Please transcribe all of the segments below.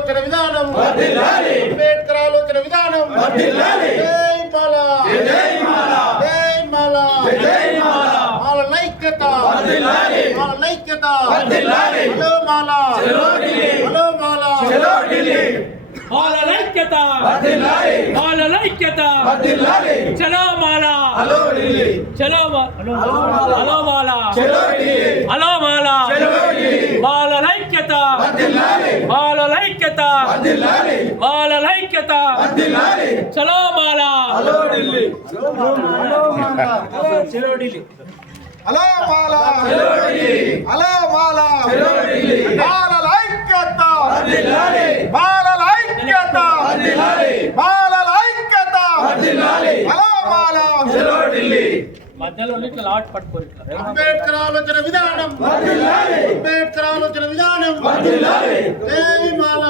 ఆలోచన విధానం. అంబేద్కర్ ఆలోచన విధానం. జై మాలా జై మాలా జై మాలా జై మాలా మాల నైక్యత. మాల నైక్యత. హలో మాలా హలో మాలా మాల హలో మాలా హలో వర్ధిల్లాలి మాలలైక్యత వర్ధిల్లాలి చలో మాల. హలో ఢిల్లీ. చలో ఢిల్లీ. హలో మాల. చలో ఢిల్లీ. హలో మాల. చలో ఢిల్లీ. మాల మాల మాల లైక్యత వర్ధిల్లాలి హలో మాల. చలో ఢిల్లీ. మధ్యలో ఉండి ఇట్లా లాట్ పట్టుకోరు ఇట్లా. అంబేద్కర్ ఆలోచన విధానం. అంబేద్కర్ ఆలోచన విధానం వర్ధిల్లాలి జై మాల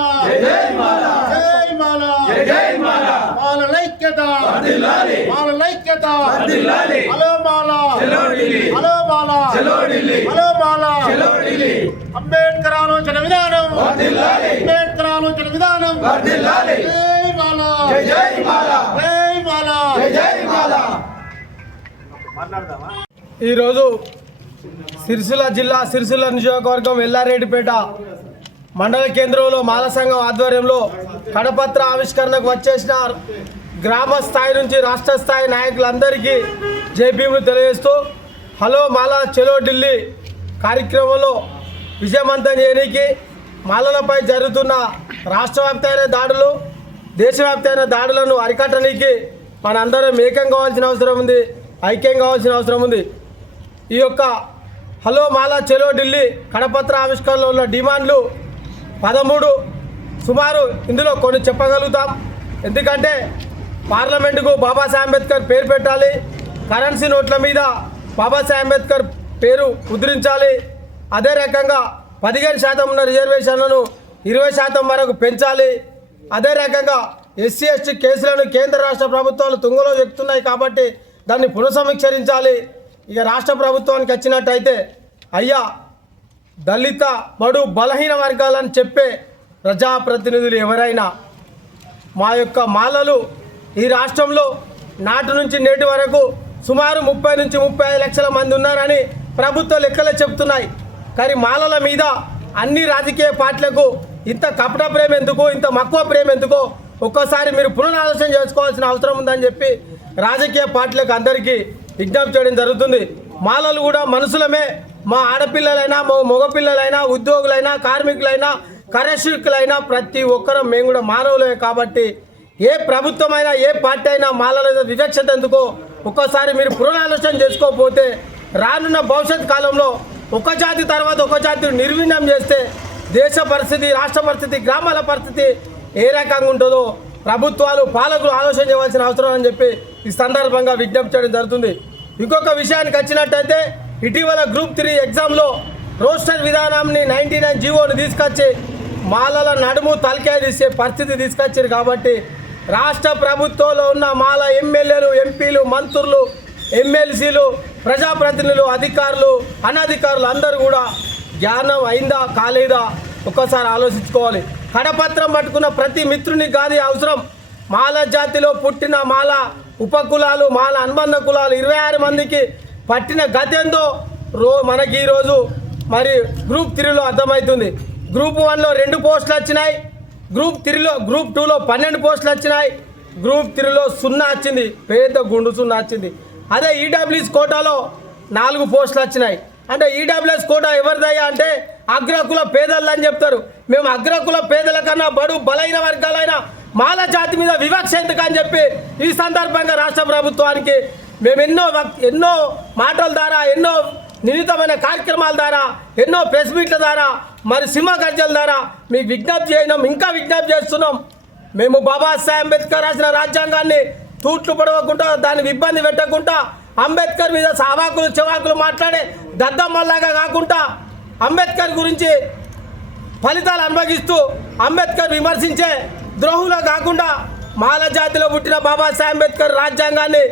జై మాల జై మాల జై మాల మాల లైక్యత వర్ధిల్లాలి మాల లైక్యత వర్ధిల్లాలి హలో మాల చలో ఢిల్లీ హలో మాల చలో ఢిల్లీ హలో మాల చలో ఢిల్లీ అంబేద్కర్ ఆలోచన విధానం. అంబేద్కర్ ఆలోచన విధానం. జై మాల జై జై మాల జై మాల జై జై మాల ఈరోజు సిరిసిల్ల జిల్లా సిరిసిల్ల నియోజకవర్గం ఎల్లారెడ్డిపేట మండల కేంద్రంలో మాల సంఘం ఆధ్వర్యంలో కడపత్ర ఆవిష్కరణకు వచ్చేసిన గ్రామ స్థాయి నుంచి రాష్ట్ర స్థాయి నాయకులందరికీ జేబీములు తెలియజేస్తూ హలో మాలా చెలో ఢిల్లీ కార్యక్రమంలో విజయవంతం చేయడానికి మాలలపై జరుగుతున్న రాష్ట్రవ్యాప్తమైన దాడులు దేశవ్యాప్తమైన దాడులను అరికట్టడానికి మనందరం ఏకం కావాల్సిన అవసరం ఉంది ఐక్యం కావాల్సిన అవసరం ఉంది. ఈ యొక్క హలో మాలా చెలో ఢిల్లీ కడపత్ర ఆవిష్కరణలో ఉన్న డిమాండ్లు పదమూడు సుమారు ఇందులో కొన్ని చెప్పగలుగుతాం. ఎందుకంటే పార్లమెంటుకు బాబాసాహెబ్ అంబేద్కర్ పేరు పెట్టాలి. కరెన్సీ నోట్ల మీద బాబాసాహెబ్ అంబేద్కర్ పేరు ముద్రించాలి. అదే రకంగా పదిహేను శాతం ఉన్న రిజర్వేషన్లను ఇరవై శాతం వరకు పెంచాలి. అదే రకంగా ఎస్సీ ఎస్టీ కేసులను కేంద్ర రాష్ట్ర ప్రభుత్వాలు తుంగలో ఎక్కుతున్నాయి కాబట్టి దాన్ని పునఃసమీక్షరించాలి ఇక రాష్ట్ర ప్రభుత్వానికి వచ్చినట్టయితే అయ్యా దళిత బడు బలహీన వర్గాలని చెప్పే ప్రజాప్రతినిధులు ఎవరైనా మా యొక్క మాలలు ఈ రాష్ట్రంలో నాటి నుంచి నేటి వరకు సుమారు ముప్పై నుంచి ముప్పై ఐదు లక్షల మంది ఉన్నారని ప్రభుత్వ లెక్కలే చెప్తున్నాయి కానీ మాలల మీద అన్ని రాజకీయ పార్టీలకు ఇంత కపట ప్రేమ ఎందుకు ఇంత మక్కువ ప్రేమ ఎందుకో? ఒక్కోసారి మీరు పునరాలోచన చేసుకోవాల్సిన అవసరం ఉందని చెప్పి రాజకీయ పార్టీలకు అందరికీ విజ్ఞప్తి చేయడం జరుగుతుంది. మాలలు కూడా మనుషులమే. మా ఆడపిల్లలైనా మా మగపిల్లలైనా ఉద్యోగులైనా కార్మికులైనా కరశికులైనా ప్రతి ఒక్కరం మేము కూడా మానవులమే కాబట్టి ఏ ప్రభుత్వమైనా ఏ పార్టీ అయినా మాలల వివక్షత ఎందుకో ఒక్కసారి మీరు పునరాలోచన చేసుకోకపోతే రానున్న భవిష్యత్ కాలంలో ఒక జాతి తర్వాత ఒక జాతిని నిర్వీణం చేస్తే దేశ పరిస్థితి రాష్ట్ర పరిస్థితి గ్రామాల పరిస్థితి ఏ రకంగా ఉంటుందో ప్రభుత్వాలు పాలకులు ఆలోచన చేయవలసిన అవసరం అని చెప్పి ఈ సందర్భంగా విజ్ఞప్తి చేయడం జరుగుతుంది. ఇంకొక విషయానికి వచ్చినట్టయితే ఇటీవల గ్రూప్ త్రీ ఎగ్జామ్లో రోస్టర్ విధానాన్ని నైంటీ నైన్ జీవోని తీసుకొచ్చి మాలల నడుము తలకాయ తీసే పరిస్థితి తీసుకొచ్చారు కాబట్టి రాష్ట్ర ప్రభుత్వంలో ఉన్న మాల ఎమ్మెల్యేలు ఎంపీలు మంత్రులు ఎమ్మెల్సీలు ప్రజాప్రతినిధులు అధికారులు అనధికారులు అందరూ కూడా జ్ఞానం అయిందా కాలేదా? ఒక్కసారి ఆలోచించుకోవాలి. కడపత్రం పట్టుకున్న ప్రతి మిత్రునికి కానీ అవసరం. మాల జాతిలో పుట్టిన మాల ఉపకులాలు మాల అనుబంధ కులాలు ఇరవై ఆరు మందికి పట్టిన గతేందో రో మనకి ఈరోజు మరి గ్రూప్ త్రీలో అర్థమవుతుంది. గ్రూప్ వన్లో రెండు పోస్టులు వచ్చినాయి. గ్రూప్ త్రీలో గ్రూప్ టూలో పన్నెండు పోస్టులు వచ్చినాయి. గ్రూప్ త్రీలో సున్నా వచ్చింది. పేద గుండు సున్నా వచ్చింది. అదే ఈడబ్ల్యూఎస్ కోటాలో నాలుగు పోస్టులు వచ్చినాయి. అంటే ఈడబ్ల్యూఎస్ కోటా ఎవరిదయ్యా అంటే అగ్రకుల పేదలు అని చెప్తారు. మేము అగ్రకుల పేదల కన్నా బడు బలైన వర్గాలైన మాల జాతి మీద వివక్ష ఎందుకు అని చెప్పి ఈ సందర్భంగా రాష్ట్ర ప్రభుత్వానికి మేము ఎన్నో ఎన్నో మాటల ద్వారా ఎన్నో నిర్ణీతమైన కార్యక్రమాల ద్వారా ఎన్నో ప్రెస్ మీట్ల ద్వారా మరి సింహ గర్జల ద్వారా మీకు విజ్ఞప్తి చేయడం ఇంకా విజ్ఞప్తి చేస్తున్నాం. మేము బాబాసాహెబ్ అంబేద్కర్ రాసిన రాజ్యాంగాన్ని తూట్లు పడవకుండా దాన్ని ఇబ్బంది పెట్టకుండా అంబేద్కర్ మీద సావాకులు చెవాకులు మాట్లాడే దద్దమ్మల్లాగా కాకుండా అంబేద్కర్ గురించి ఫలితాలు అనుభవిస్తూ అంబేద్కర్ విమర్శించే ద్రోహులు కాకుండా మాల జాతిలో పుట్టిన బాబాసాహెబ్ అంబేద్కర్ రాజ్యాంగాన్ని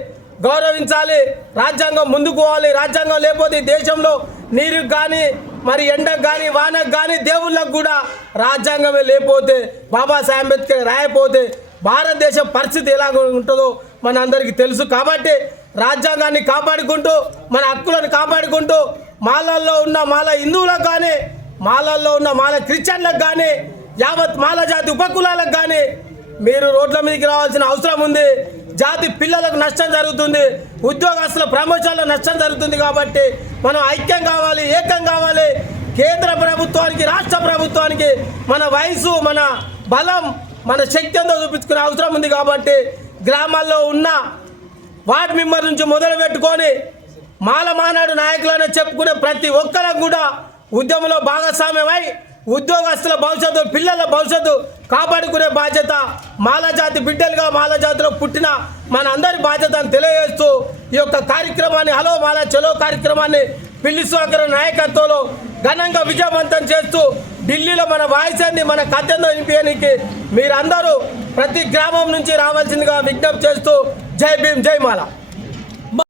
గౌరవించాలి. రాజ్యాంగం ముందుకు పోవాలి. రాజ్యాంగం లేకపోతే ఈ దేశంలో నీరుకు కానీ మరి ఎండకు కానీ వానకు కానీ దేవుళ్ళకు కూడా రాజ్యాంగమే లేకపోతే బాబాసాహెబ్ అంబేద్కర్ రాయపోతే భారతదేశ పరిస్థితి ఎలా ఉంటుందో మన అందరికీ తెలుసు. కాబట్టి రాజ్యాంగాన్ని కాపాడుకుంటూ మన హక్కులను కాపాడుకుంటూ మాలల్లో ఉన్న మాల హిందువులకు కానీ మాలల్లో ఉన్న మాల క్రిస్టియన్లకు కానీ యావత్ మాల జాతి ఉపకులాలకు కానీ మీరు రోడ్ల మీదకి రావాల్సిన అవసరం ఉంది. జాతి పిల్లలకు నష్టం జరుగుతుంది ఉద్యోగస్తుల ప్రమోషన్ల నష్టం జరుగుతుంది కాబట్టి మనం ఐక్యం కావాలి ఏకం కావాలి. కేంద్ర ప్రభుత్వానికి రాష్ట్ర ప్రభుత్వానికి మన వయసు మన బలం మన శక్తి ఎంతో చూపించుకునే అవసరం ఉంది కాబట్టి గ్రామాల్లో ఉన్న వార్డ్ మెంబర్ నుంచి మొదలు పెట్టుకొని మాల మానాడు నాయకులనే చెప్పుకునే ప్రతి ఒక్కరికి కూడా ఉద్యమంలో భాగస్వామ్యమై ఉద్యోగస్తుల భవిష్యత్తు పిల్లల భవిష్యత్తు కాపాడుకునే బాధ్యత మాల జాతి బిడ్డలుగా మాలజాతిలో పుట్టిన మన అందరి బాధ్యతను తెలియజేస్తూ ఈ యొక్క కార్యక్రమాన్ని హలో మాల చలో కార్యక్రమాన్ని పిల్లి సుధాకర్ నాయకత్వంలో ఘనంగా విజయవంతం చేస్తూ ఢిల్లీలో మన వాయిస్ మన కథంతో నింపేయడానికి మీరందరూ ప్రతి గ్రామం నుంచి రావాల్సిందిగా విజ్ఞప్తి చేస్తూ జై భీమ్ జై మాల.